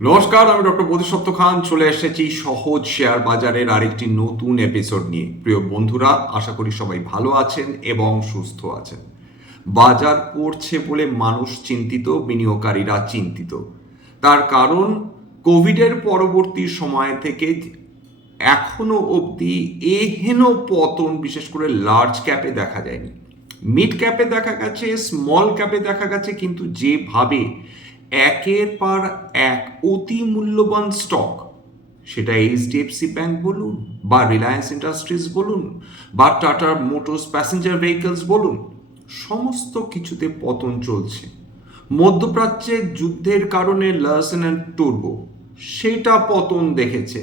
নমস্কার, আমি ডক্টর বোধিসত্ত্ব খান চলে এসেছি সহজ শেয়ার বাজারের আরেকটি নতুন এপিসোড নিয়ে। প্রিয় বন্ধুরা, আশা করি সবাই ভালো আছেন এবং সুস্থ আছেন। বাজার পড়ছে বলে মানুষ চিন্তিত, বিনিয়োগকারীরা চিন্তিত। তার কারণ কোভিডের পরবর্তী সময় থেকে এখনো অবধি এহেন পতন বিশেষ করে লার্জ ক্যাপে দেখা যায়নি। মিড ক্যাপে দেখা গেছে, স্মল ক্যাপে দেখা গেছে, কিন্তু যেভাবে একের পর এক অতি মূল্যবান স্টক, সেটা এইচডিএফসি ব্যাংক বলুন বা রিলায়েন্স ইন্ডাস্ট্রিজ বলুন বা টাটা মোটরস প্যাসেঞ্জার ভেহিকলস বলুন, সমস্ত কিছুতে পতন চলছে। মধ্যপ্রাচ্যের যুদ্ধের কারণে লারসেন অ্যান্ড টুরবো সেটা পতন দেখেছে।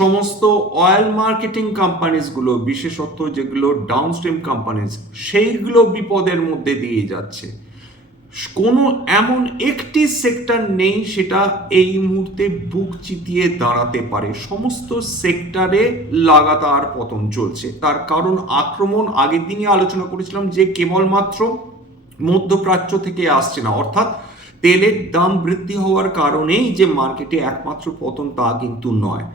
সমস্ত অয়েল মার্কেটিং কোম্পানিজগুলো, বিশেষত যেগুলো ডাউনস্ট্রিম কোম্পানিজ, সেইগুলো বিপদের মধ্যে দিয়ে যাচ্ছে। কোনো এমন একটি সেক্টর নেই সেটা এই মুহূর্তে বুক চিতিয়ে দাঁড়াতে পারে। সমস্ত সেক্টরে লাগাতার পতন চলছে। তার কারণ আক্রমণ আগের দিনই আলোচনা করেছিলাম যে কেবলমাত্র মধ্যপ্রাচ্য থেকে আসছে না, অর্থাৎ তেলের দাম বৃদ্ধি হওয়ার কারণেই যে মার্কেটে একমাত্র পতন তা কিন্তু নয়।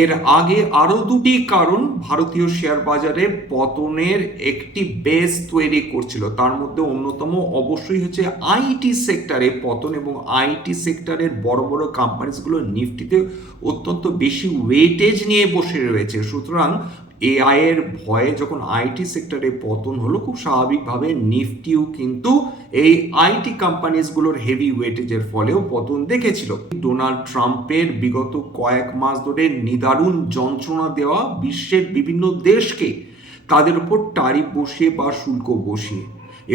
এর আগে আরো দুটি কারণ ভারতীয় শেয়ার বাজারে পতনের একটি বেস তৈরি করছিল। তার মধ্যে অন্যতম অবশ্যই হচ্ছে আইটি সেক্টরে পতন, এবং আইটি সেক্টরের বড় বড় কোম্পানিজগুলো নিফটিতে অত্যন্ত বেশি ওয়েটেজ নিয়ে বসে রয়েছে। সুতরাং এআই এর ভয়ে যখন আইটি সেক্টরে পতন হলো, খুব স্বাভাবিকভাবে নিফটিও কিন্তু এই আইটি কোম্পানিজগুলোর হেভি ওয়েটেজের ফলেও পতন দেখেছিল। ডোনাল্ড ট্রাম্পের বিগত কয়েক মাস ধরে নিদারুণ যন্ত্রণা দেওয়া বিশ্বের বিভিন্ন দেশকে তাদের উপর ট্যারিফ বসিয়ে বা শুল্ক বসিয়ে,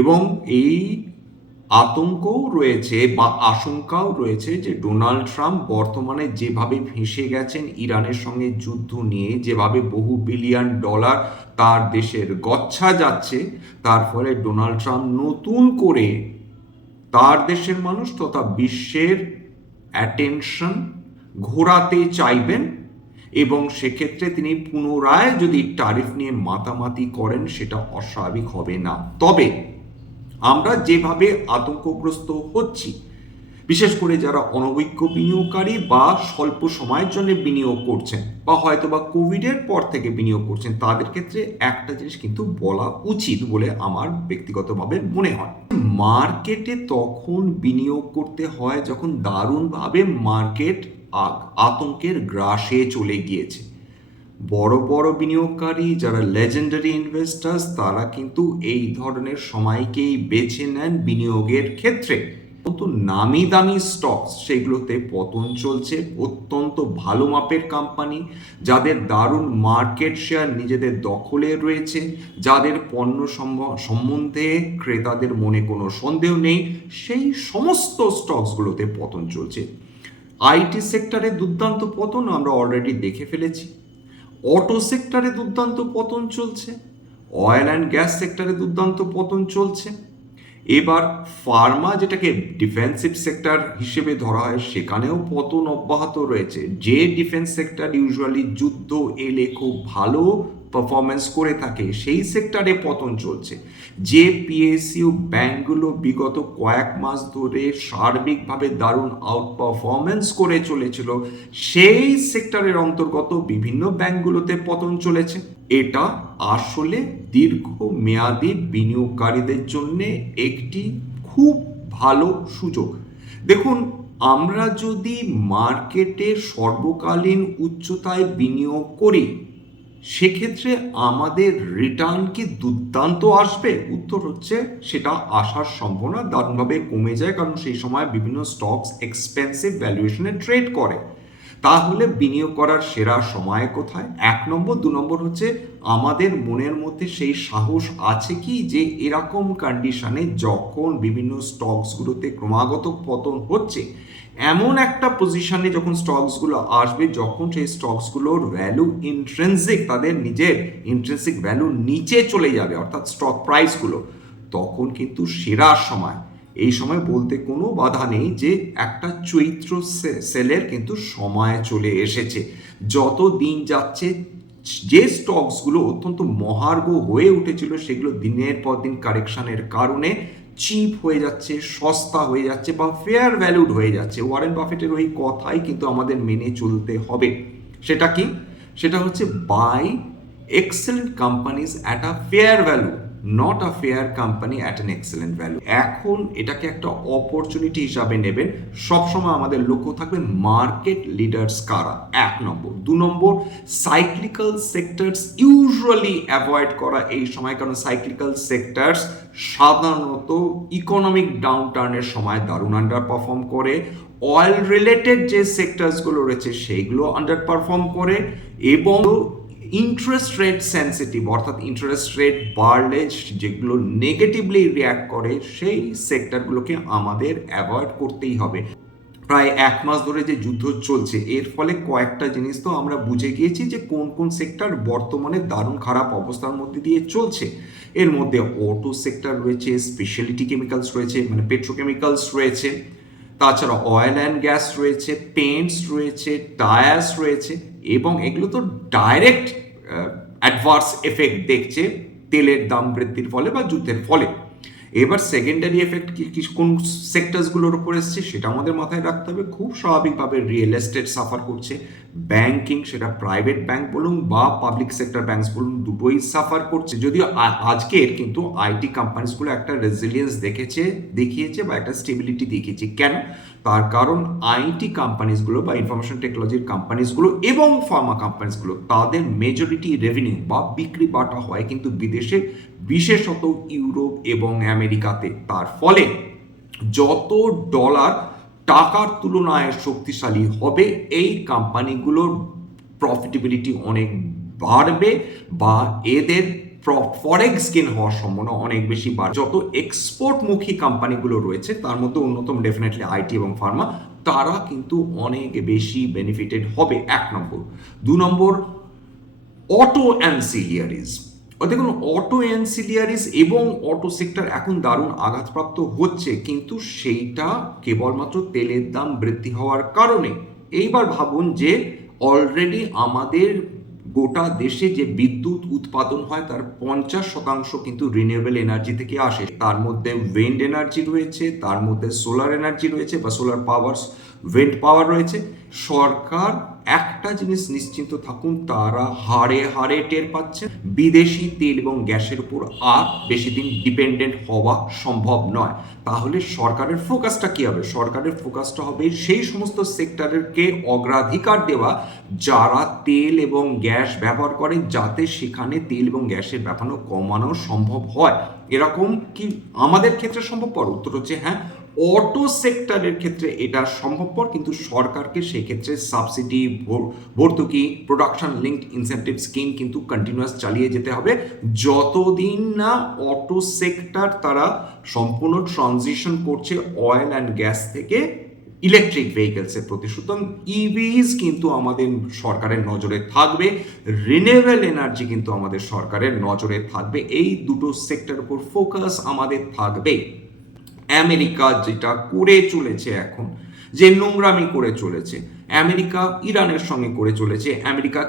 এবং এই আতঙ্কও রয়েছে বা আশঙ্কাও রয়েছে যে ডোনাল্ড ট্রাম্প বর্তমানে যেভাবে ফেঁসে গেছেন ইরানের সঙ্গে যুদ্ধ নিয়ে, যেভাবে বহু বিলিয়ন ডলার তার দেশের গচ্ছা যাচ্ছে, তার ফলে ডোনাল্ড ট্রাম্প নতুন করে তার দেশের মানুষ তথা বিশ্বের অ্যাটেনশন ঘোরাতে চাইবেন, এবং সেক্ষেত্রে তিনি পুনরায় যদি ট্যারিফ নিয়ে মাতামাতি করেন সেটা অস্বাভাবিক হবে না। তবে আমরা যেভাবে আতঙ্কগ্রস্ত হচ্ছি, বিশেষ করে যারা অনভিজ্ঞ বিনিয়োগকারী বা স্বল্প সময়ের জন্য বিনিয়োগ করছেন বা হয়তো বা কোভিডের পর থেকে বিনিয়োগ করছেন, তাদের ক্ষেত্রে একটা জিনিস কিন্তু বলা উচিত বলে আমার ব্যক্তিগতভাবে মনে হয়। মার্কেটে তখন বিনিয়োগ করতে হয় যখন দারুণভাবে মার্কেট আতঙ্কের গ্রাসে চলে গিয়েছে। বড় বড় বিনিয়োগকারী যারা লেজেন্ডারি ইনভেস্টার্স, তারা কিন্তু এই ধরনের সময়কেই বেছে নেন বিনিয়োগের ক্ষেত্রে। কিন্তু নামি দামি স্টকস, সেগুলোতে পতন চলছে। অত্যন্ত ভালো মাপের কোম্পানি, যাদের দারুণ মার্কেট শেয়ার নিজেদের দখলে রয়েছে, যাদের পণ্য সম্বন্ধে ক্রেতাদের মনে কোনো সন্দেহ নেই, সেই সমস্ত স্টকসগুলোতে পতন চলছে। আইটি সেক্টরে দুর্দান্ত পতন আমরা অলরেডি দেখে ফেলেছি। অটো সেক্টরে দুর্দান্ত পতন চলছে, অয়েল অ্যান্ড গ্যাস সেক্টরে দুর্দান্ত পতন চলছে। এবার ফার্মা, যেটাকে ডিফেন্সিভ সেক্টর হিসেবে ধরা হয়, সেখানেও পতন অব্যাহত রয়েছে। যে ডিফেন্স সেক্টর ইউজুয়ালি যুদ্ধ এলে খুব ভালো পারফরমেন্স করে থাকে, সেই সেক্টরে পতন চলছে। যে পিএসইউ ব্যাংকগুলো বিগত কয়েক মাস ধরে সার্বিকভাবে দারুণ আউট পারফরমেন্স করে চলেছিল, সেই সেক্টরের অন্তর্গত বিভিন্ন ব্যাংকগুলোতে পতন চলেছে। এটা আসলে দীর্ঘমেয়াদী বিনিয়োগকারীদের জন্য একটি খুব ভালো সুযোগ। দেখুন, আমরা যদি মার্কেটে সর্বকালীন উচ্চতায় বিনিয়োগ করি, সেক্ষেত্রে আমাদের রিটার্ন কি দুর্দান্ত আসবে? উত্তর হচ্ছে সেটা আসার সম্ভাবনা দারুণভাবে কমে যায়, কারণ সেই সময় বিভিন্ন স্টকস এক্সপেন্সিভ ভ্যালুয়েশনে ট্রেড করে। তাহলে বিনিয়োগ করার সেরা সময় কোথায়? 1 নম্বর। 2 নম্বর হচ্ছে আমাদের মনের মধ্যে সেই সাহস আছে কি যে এরকম কন্ডিশনে যখন বিভিন্ন স্টকসগুলোতে ক্রমাগত পতন হচ্ছে, এমন একটা পজিশনে যখন স্টকসগুলো আসবে, যখন সেই স্টকসগুলোর ভ্যালু ইন্ট্রিনসিক, তাদের নিজের ইন্ট্রিনসিক ভ্যালু নিচে চলে যাবে, অর্থাৎ স্টক প্রাইসগুলো, তখন কিন্তু সেরা সময়। এই সময় বলতে কোনো বাধা নেই যে একটা চৈত্র সেলের কিন্তু সময় চলে এসেছে। যত দিন যাচ্ছে যে স্টকসগুলো অত্যন্ত মহার্ঘ হয়ে উঠেছিল, সেগুলো দিনের পর দিন কারেকশনের কারণে চিপ হয়ে যাচ্ছে, সস্তা হয়ে যাচ্ছে বা ফেয়ার ভ্যালুড হয়ে যাচ্ছে। ওয়ারেন বাফেটের ওই কথাই কিন্তু আমাদের মেনে চলতে হবে। সেটা কি? সেটা হচ্ছে by excellent companies at a fair value, not a fair company at an excellent value. এখন এটাকে একটা অপরচুনিটি হিসাবে নেবেন। সবসময় আমাদের লক্ষ্য থাকবে মার্কেট লিডার্স কারা, 1 নম্বর। 2 নম্বর, সাইক্লিক্যাল সেক্টরস ইউজুয়ালি অ্যাভয়েড করা এই সময়, কারণ সাইক্লিক্যাল সেক্টরস সাধারণত ইকোনমিক ডাউনটার্নের সময় দারুণ আন্ডার পারফর্ম করে। অয়েল রিলেটেড যে সেক্টরসগুলো রয়েছে সেইগুলো আন্ডার পারফর্ম করে, এবং ইন্টারেস্ট রেট সেন্সিটিভ, অর্থাৎ ইন্টারেস্ট রেট বাড়লে যেগুলো নেগেটিভলি রিয়্যাক্ট করে সেই সেক্টরগুলোকে আমাদের অ্যাভয়েড করতেই হবে। প্রায় 1 মাস ধরে যে যুদ্ধ চলছে, এর ফলে কয়েকটা জিনিস তো আমরা বুঝে গিয়েছি যে কোন কোন সেক্টর বর্তমানে দারুণ খারাপ অবস্থার মধ্যে দিয়ে চলছে। এর মধ্যে অটো সেক্টর রয়েছে, স্পেশালিটি কেমিক্যালস রয়েছে, মানে পেট্রোকেমিক্যালস রয়েছে, তাছাড়া অয়েল অ্যান্ড গ্যাস রয়েছে, পেন্টস রয়েছে, টায়ার্স রয়েছে, এবং এগুলো তো ডাইরেক্ট অ্যাডভার্স এফেক্ট দেখছে তেলের দাম বৃদ্ধির ফলে বা যুদ্ধের ফলে। এবার সেকেন্ডারি এফেক্ট কি কোন সেক্টরসগুলোর উপর এসছে সেটা আমাদের মাথায় রাখতে হবে। খুব স্বাভাবিকভাবে রিয়েল এস্টেট সাফার করছে, ব্যাংকিং, সেটা প্রাইভেট ব্যাংক বলুন বা পাবলিক সেক্টর ব্যাংকস বলুন, দুটোই সাফার করছে। যদিও আজকের কিন্তু আইটি কোম্পানিসগুলো একটা রেজিলিয়েন্স দেখিয়েছে বা একটা স্টেবিলিটি দেখিয়েছে। কেন? তার কারণ আইটি কোম্পানিসগুলো বা ইনফরমেশন টেকনোলজির কোম্পানিসগুলো এবং ফার্মা কোম্পানিসগুলো তাদের মেজরিটি রেভিনিউ বা বিক্রি বাটা হয় কিন্তু বিদেশে, বিশেষত ইউরোপ এবং আমেরিকাতে। তার ফলে যত ডলার টাকার তুলনায় শক্তিশালী হবে, এই কোম্পানিগুলোর প্রফিটেবিলিটি অনেক বাড়বে বা এদের ফরেক্স গেইন হওয়ার সম্ভাবনা অনেক বেশি বাড়বে। যত এক্সপোর্টমুখী কোম্পানিগুলো রয়েছে তার মধ্যে অন্যতম ডেফিনেটলি আইটি এবং ফার্মা, তারা কিন্তু অনেক বেশি বেনিফিটেড হবে, 1 নম্বর। 2 নম্বর, অটো অ্যান্সিলিয়ারিজ। দেখুন, অটো অ্যান্সিলিয়ারিজ এবং অটো সেক্টর এখন দারুণ আঘাতপ্রাপ্ত হচ্ছে, কিন্তু সেইটা কেবলমাত্র তেলের দাম বৃদ্ধি হওয়ার কারণে। এইবার ভাবুন যে অলরেডি আমাদের গোটা দেশে যে বিদ্যুৎ উৎপাদন হয় তার 50% কিন্তু রিনিউয়েবল এনার্জি থেকে আসে। তার মধ্যে উইন্ড এনার্জি রয়েছে, তার মধ্যে সোলার এনার্জি রয়েছে বা সোলার পাওয়ার, উইন্ড পাওয়ার রয়েছে। সরকার একটা জিনিস নিশ্চিন্ত থাকুন, তারা হাড়ে হাড়ে টের পাচ্ছেন, বিদেশি তেল এবং গ্যাসের উপর আর বেশি দিন ডিপেন্ডেন্ট হওয়া সম্ভব নয়। তাহলে সরকারের ফোকাসটা কি হবে? সরকারের ফোকাসটা হবে সেই সমস্ত সেক্টরকে অগ্রাধিকার দেওয়া যারা তেল এবং গ্যাস ব্যবহার করে, যাতে সেখানে তেল এবং গ্যাসের ব্যবহার কমানো সম্ভব হয়। এরকম কি আমাদের ক্ষেত্রে সম্ভবপর? উত্তর হচ্ছে হ্যাঁ, অটো সেক্টরের ক্ষেত্রে এটা সম্ভবপর, কিন্তু সরকারকে সেক্ষেত্রে সাবসিডি, ভর্তুকি, প্রোডাকশন লিঙ্কড ইনসেন্টিভ স্কিম কিন্তু কন্টিনিউয়াস চালিয়ে যেতে হবে যতদিন না অটো সেক্টর তারা সম্পূর্ণ ট্রানজিশন করছে অয়েল অ্যান্ড গ্যাস থেকে ইলেকট্রিক ভেহিকেলসের প্রতি। সুতরাং ইভিজ কিন্তু আমাদের সরকারের নজরে থাকবে, রিনিউয়েবল এনার্জি কিন্তু আমাদের সরকারের নজরে থাকবে। এই দুটো সেক্টরের উপর ফোকাস আমাদের থাকবে। আমেরিকা যেটা করে চলেছে এখন, যে নোংরামি করে চলেছে, আমেরিকা ইরানের সঙ্গে করে চলেছে, আমেরিকা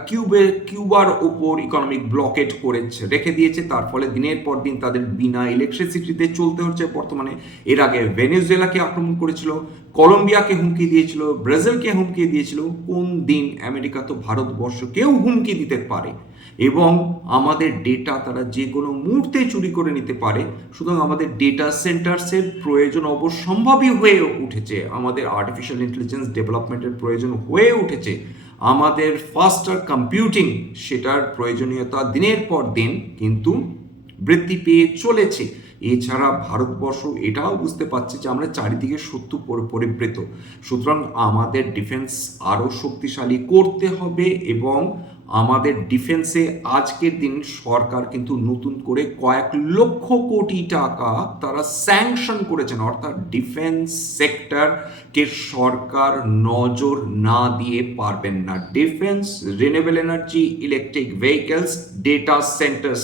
কিউবার ওপর ইকোনমিক ব্লকেট করে রেখে দিয়েছে, তার ফলে দিনের পর দিন তাদের বিনা ইলেকট্রিসিটিতে চলতে হচ্ছে বর্তমানে। এর আগে ভেনেজুয়েলাকে আক্রমণ করেছিল, কলম্বিয়াকে হুমকি দিয়েছিল, ব্রাজিলকে হুমকি দিয়েছিল। কোন দিন আমেরিকা তো ভারতবর্ষকেও হুমকি দিতে পারে, এবং আমাদের ডেটা তারা যে কোনো মুহূর্তে চুরি করে নিতে পারে। সুতরাং আমাদের ডেটা সেন্টার্সের প্রয়োজন অবশ্যম্ভাবী হয়ে উঠেছে, আমাদের আর্টিফিশিয়াল ইন্টেলিজেন্স ডেভেলপমেন্টের প্রয়োজন হয়ে উঠেছে, আমাদের ফাস্টার কম্পিউটিং সেটার প্রয়োজনীয়তা দিনের পর দিন কিন্তু বৃদ্ধি পেয়ে চলেছে। এছাড়া ভারতবর্ষ এটাও বুঝতে পারছে যে আমরা চারিদিকে শত্রু পরিবৃত, সুতরাং আমাদের ডিফেন্স আরও শক্তিশালী করতে হবে। এবং আমাদের ডিফেন্সে আজকের দিন সরকার কিন্তু নতুন করে কয়েক লক্ষ কোটি টাকা তারা স্যাংশন করেছেন, অর্থাৎ ডিফেন্স সেক্টরকে সরকার নজর না দিয়ে পারবেন না। Defence, renewable energy, electric vehicles, data centres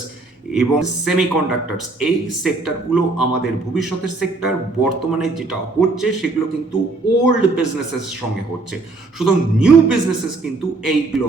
এবং সেমিকন্ডাক্টরস, এই সেক্টরগুলো আমাদের ভবিষ্যতের সেক্টর। বর্তমানে যেটা হচ্ছে সেগুলো কিন্তু ওল্ড বিজনেসের সঙ্গে হচ্ছে, সুতরাং নিউ বিজনেসেস কিন্তু এইগুলো,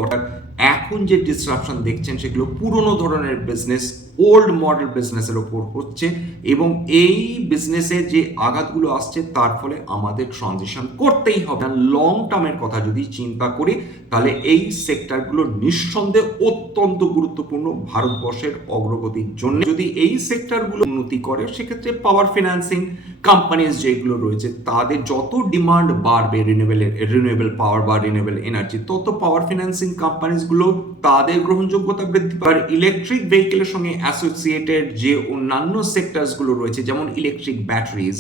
এখন যে ডিসরাপশন দেখছেন সেগুলো পুরনো ধরনের বিজনেস ওল্ড মডেল বিজনেসের ওপর হচ্ছে, এবং এই বিজনেসে যে আঘাতগুলো আসছে তার ফলে আমাদের ট্রানজিশন করতেই হবে। লং টার্মের কথা যদি চিন্তা করি তাহলে এই সেক্টরগুলো নিঃসন্দেহে অত্যন্ত গুরুত্বপূর্ণ ভারতবর্ষের অগ্রগতির জন্য। যদি এই সেক্টরগুলো উন্নতি করে সেক্ষেত্রে পাওয়ার ফিন্যান্সিং কোম্পানিজ যেগুলো রয়েছে তাদের যত ডিমান্ড বাড়বে রিনিউয়েবল পাওয়ার বা রিনিউয়েবল এনার্জি, তত পাওয়ার ফিন্যান্সিং কোম্পানিজগুলো তাদের গ্রহণযোগ্যতা বৃদ্ধি পাবে। ইলেকট্রিক ভেহিকেলের সঙ্গে অ্যাসোসিয়েটেড যে অন্যান্য সেক্টরসগুলো রয়েছে যেমন ইলেকট্রিক ব্যাটারিজ,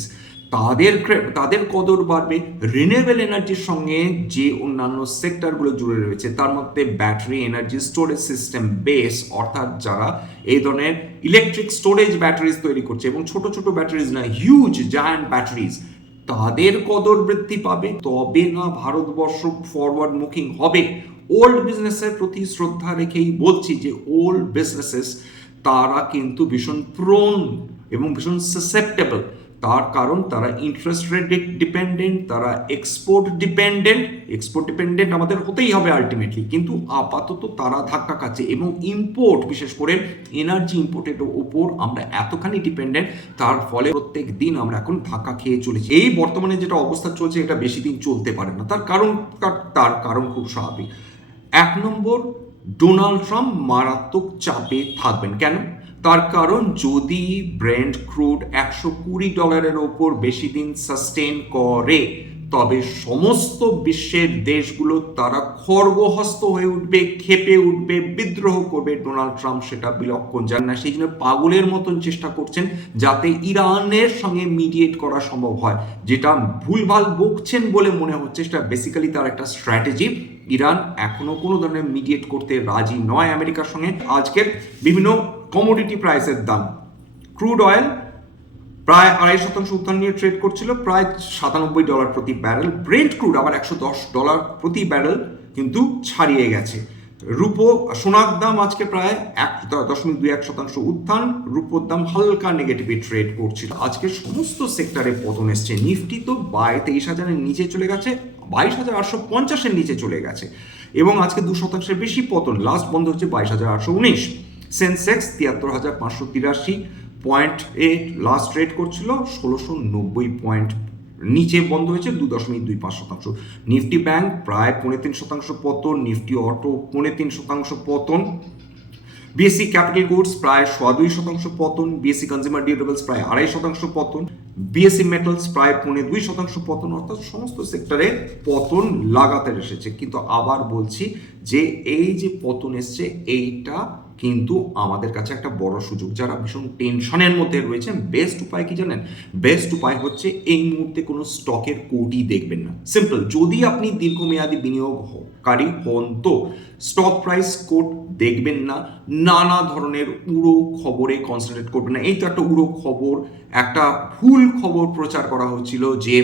তাদের কদর বাড়বে। রিনিউয়েবল এনার্জির সঙ্গে যে অন্যান্য সেক্টরগুলো জুড়ে রয়েছে তার মধ্যে battery energy storage system base, অর্থাৎ যারা এই ধরনের ইলেকট্রিক স্টোরেজ ব্যাটারিজ তৈরি করছে, এবং ছোট ছোট ব্যাটারিজ না, হিউজ জায়ান্ট ব্যাটারিজ, তাদের কদর বৃদ্ধি পাবে। তবে না ভারতবর্ষ ফরওয়ার্ড মুখিং হবে। ওল্ড বিজনেসের প্রতি শ্রদ্ধা রেখেই বলছি যে ওল্ড বিজনেসেস তারা কিন্তু ভীষণ প্রোন এবং ভীষণ সাসেপ্টেবল। তার কারণ তারা ইন্টারেস্ট রেট ডিপেন্ডেন্ট, তারা এক্সপোর্ট ডিপেন্ডেন্ট আমাদের হতেই হবে আলটিমেটলি, কিন্তু আপাতত তারা ধাক্কা খাচ্ছে। এবং ইম্পোর্ট, বিশেষ করে এনার্জি ইম্পোর্টের ওপর আমরা এতখানি ডিপেন্ডেন্ট, তার ফলে প্রত্যেক দিন আমরা এখন ধাক্কা খেয়ে চলেছি। এই বর্তমানে যেটা অবস্থা চলছে এটা বেশি দিন চলতে পারে না। তার কারণ খুব স্বাভাবিক। 1 নম্বর, ডোনাল্ড ট্রাম্প মারাত্মক চাপে থাকবেন। কেন? তার কারণ যদি ব্রেন্ট ক্রুড $120 ওপর বেশি দিন সাস্টেন করে তবে সমস্ত বিশ্বের দেশগুলো তারা খড়গহস্ত হয়ে উঠবে, ক্ষেপে উঠবে, বিদ্রোহ করবে। ডোনাল্ড ট্রাম্প সেটা বিলক্ষণ জান না, সেই জন্য পাগলের মতন চেষ্টা করছেন যাতে ইরানের সঙ্গে মিডিয়েট করা সম্ভব হয়। যেটা ভুলভাল বকছেন বলে মনে হচ্ছে, সেটা বেসিক্যালি তার একটা স্ট্র্যাটেজি। ইরান এখনো কোনো ধরনের মিডিয়েট করতে রাজি নয় আমেরিকার সঙ্গে। আজকের বিভিন্ন কমোডিটি প্রাইসের দাম, ক্রুড অয়েল প্রায় 2.5% উত্থান নিয়ে ট্রেড করছিল, প্রায় $97 প্রতি ব্যারেল। ব্রেন্ট ক্রুড আবার $110 প্রতি ব্যারেল কিন্তু ছাড়িয়ে গেছে। রূপো, সোনার দাম আজকে প্রায় 1.21% উত্থান, রূপোর দাম হালকা নেগেটিভে ট্রেড করছিল। আজকে সমস্ত সেক্টরে পতন এসছে। নিফটি তো 23,000-এর নিচে চলে গেছে, 22,850-এর নিচে চলে গেছে, এবং আজকে 2% বেশি পতন। লাস্ট বন্ধ হচ্ছে 22,819। সেন্সেক্স 73,583 লাস্ট ট্রেড করছিল, 1,690 পয়েন্ট নিচে বন্ধ হয়েছে, 2.25%। নিফটি ব্যাংক প্রায় 3.5% পতন, নিফটি অটো 3.5% পতন, বিএসসি ক্যাপিটাল গুডস প্রায় 2.25% পতন, বিএসসি কনজিউমার ডিউরেবলস প্রায় 2.5% পতন, বিএসসি মেটালস প্রায় 2.5% পতন। অর্থাৎ সমস্ত সেক্টরে পতন লাগাতার এসেছে। কিন্তু আবার বলছি যে এই যে পতন এসছে এইটা কিন্তু আমাদের কাছে একটা বড় সুযোগ। যারা ভীষণ টেনশনের মধ্যে রয়েছেন, বেস্ট উপায় কি জানেন? বেস্ট উপায় হচ্ছে এই মুহূর্তে কোনো স্টকের কোডই দেখবেন না। সিম্পল, যদি আপনি দীর্ঘমেয়াদী বিনিয়োগকারী হন তো স্টক প্রাইস কোড দেখবেন না, নানা ধরনের উড়ো খবরে কনসেন্ট্রেট করবেন না। এই তো একটা উড়ো খবর, একটা ভুল খবর প্রচার করা হচ্ছিল যে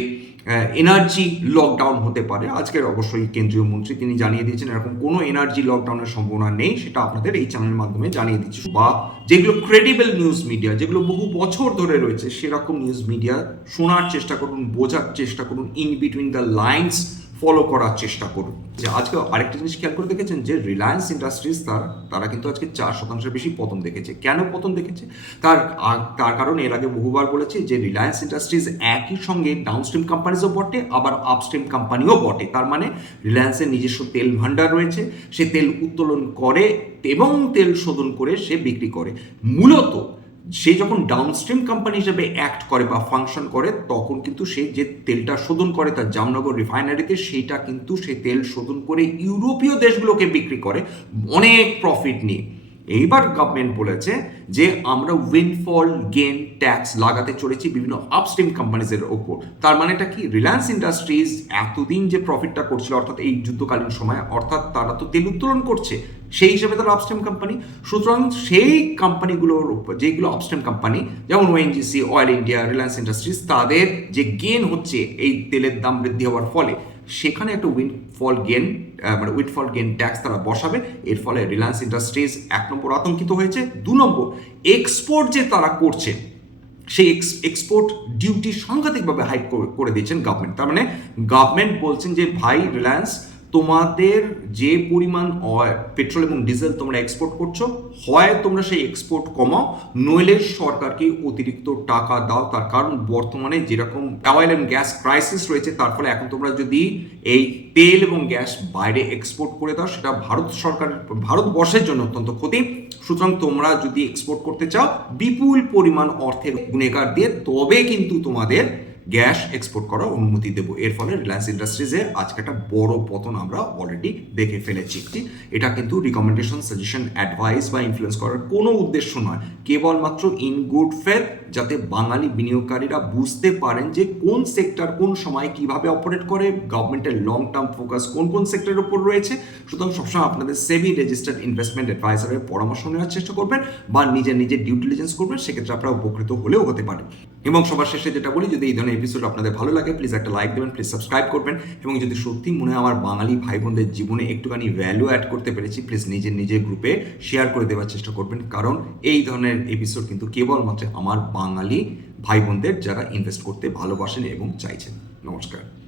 এনার্জি লকডাউন হতে পারে। আজকের অবশ্যই কেন্দ্রীয় মন্ত্রী তিনি জানিয়ে দিয়েছেন এরকম কোনো এনার্জি লকডাউনের সম্ভাবনা নেই, সেটা আপনাদের এই চ্যানেলের মাধ্যমে জানিয়ে দিচ্ছি। বা যেগুলো ক্রেডিবল নিউজ মিডিয়া, যেগুলো বহু বছর ধরে রয়েছে, সেরকম নিউজ মিডিয়া শোনার চেষ্টা করুন, বোঝার চেষ্টা করুন, in between the lines follow করার চেষ্টা করুন। যে আজকে আরেকটা জিনিস খেয়াল করে দেখেছেন যে রিলায়েন্স ইন্ডাস্ট্রিজ তারা কিন্তু আজকে 4% বেশি পতন দেখেছে। কেন পতন দেখেছে? তার কারণ এর আগে বহুবার বলেছি যে রিলায়েন্স ইন্ডাস্ট্রিজ একই সঙ্গে ডাউনস্ট্রিম কোম্পানিজও বটে, আবার আপস্ট্রিম কোম্পানিও বটে। তার মানে রিলায়েন্সের নিজস্ব তেল ভান্ডার রয়েছে, সে তেল উত্তোলন করে এবং তেল শোধন করে সে বিক্রি করে। মূলত সে যখন ডাউনস্ট্রিম কোম্পানি হিসেবে অ্যাক্ট করে বা ফাংশন করে, তখন কিন্তু সে যে তেলটা শোধন করে তার জামনগর রিফাইনারিতে, সেইটা কিন্তু সে তেল শোধন করে ইউরোপীয় দেশগুলোকে বিক্রি করে অনেক প্রফিট নিয়ে। এইবার গভর্নমেন্ট বলেছে যে আমরা উইন্ডফল গেন ট্যাক্স লাগাতে চলেছি বিভিন্ন আপস্ট্রিম কোম্পানিজের ওপর। তার মানেটা কি? রিলায়েন্স ইন্ডাস্ট্রিজ এতদিন যে প্রফিটটা করছিল, অর্থাৎ এই যুদ্ধকালীন সময়, অর্থাৎ তারা তো তেল উত্তোলন করছে, সেই হিসেবে তারা আপস্ট্রিম কোম্পানি। সুতরাং সেই কোম্পানিগুলোর উপর, যেগুলো আপস্ট্রিম কোম্পানি যেমন ONGC, oil India, Reliance industries, তাদের যে গেন হচ্ছে এই তেলের দাম বৃদ্ধি হওয়ার ফলে, সেখানে একটা উইন্ডফল গেন ট্যাক্স তারা বসাবে। এর ফলে রিলায়েন্স ইন্ডাস্ট্রিজ 1 নম্বর আতঙ্কিত হয়েছে। 2 নম্বর, এক্সপোর্ট যে তারা করছে সেই এক্সপোর্ট ডিউটি সাংঘাতিকভাবে হাইক করে দিয়েছেন গভর্নমেন্ট। তার মানে গভর্নমেন্ট বলছেন যে ভাই রিলায়েন্স, তোমাদের যে পরিমাণ পেট্রোল এবং ডিজেল তোমরা এক্সপোর্ট করছো, হয় তোমরা সেই এক্সপোর্ট কমাও, নইলে সরকারকে অতিরিক্ত টাকা দাও। তার কারণ বর্তমানে যেরকম অয়েল অ্যান্ড গ্যাস ক্রাইসিস রয়েছে, তার ফলে এখন তোমরা যদি এই তেল এবং গ্যাস বাইরে এক্সপোর্ট করে দাও, সেটা ভারতবর্ষের জন্য অত্যন্ত ক্ষতি। সুতরাং তোমরা যদি এক্সপোর্ট করতে চাও বিপুল পরিমাণ অর্থের গুণেগার দিয়ে, তবে কিন্তু তোমাদের গ্যাস এক্সপোর্ট করার অনুমতি দেব। এর ফলে রিলায়েন্স ইন্ডাস্ট্রিজে আজকে একটা বড় পতন আমরা অলরেডি দেখে ফেলেছি। এটা কিন্তু রিকমেন্ডেশন, সাজেশন, অ্যাডভাইস বা ইনফ্লুয়েন্স করার কোনো উদ্দেশ্য নয়, কেবলমাত্র ইন গুড ফেথ, যাতে বাঙালি বিনিয়োগকারীরা বুঝতে পারেন যে কোন সেক্টর কোন সময় কিভাবে অপারেট করে, গভর্নমেন্টের লং টার্ম ফোকাস কোন কোন সেক্টরের উপর রয়েছে। সুতরাং সবসময় আপনাদের সেবি রেজিস্টার্ড ইনভেস্টমেন্ট অ্যাডভাইজারের পরামর্শ নেওয়ার চেষ্টা করবেন বা নিজের ডিউ ডিলিজেন্স করবেন, সেক্ষেত্রে আপনারা উপকৃত হলেও হতে পারে। এবং সবার শেষে যেটা বলি, যদি এই ধরনের এপিসোড আপনাদের ভালো লাগে, প্লিজ একটা লাইক দেবেন, প্লিজ সাবস্ক্রাইব করবেন। এবং যদি সত্যি মনে হয় আমার বাঙালি ভাই বোনদের জীবনে একটুখানি ভ্যালু অ্যাড করতে পেরেছি, প্লিজ নিজের গ্রুপে শেয়ার করে দেওয়ার চেষ্টা করবেন। কারণ এই ধরনের এপিসোড কিন্তু কেবলমাত্র আমার বাঙালি ভাই বোনদের যারা ইনভেস্ট করতে ভালোবাসেন এবং চাইছেন। নমস্কার।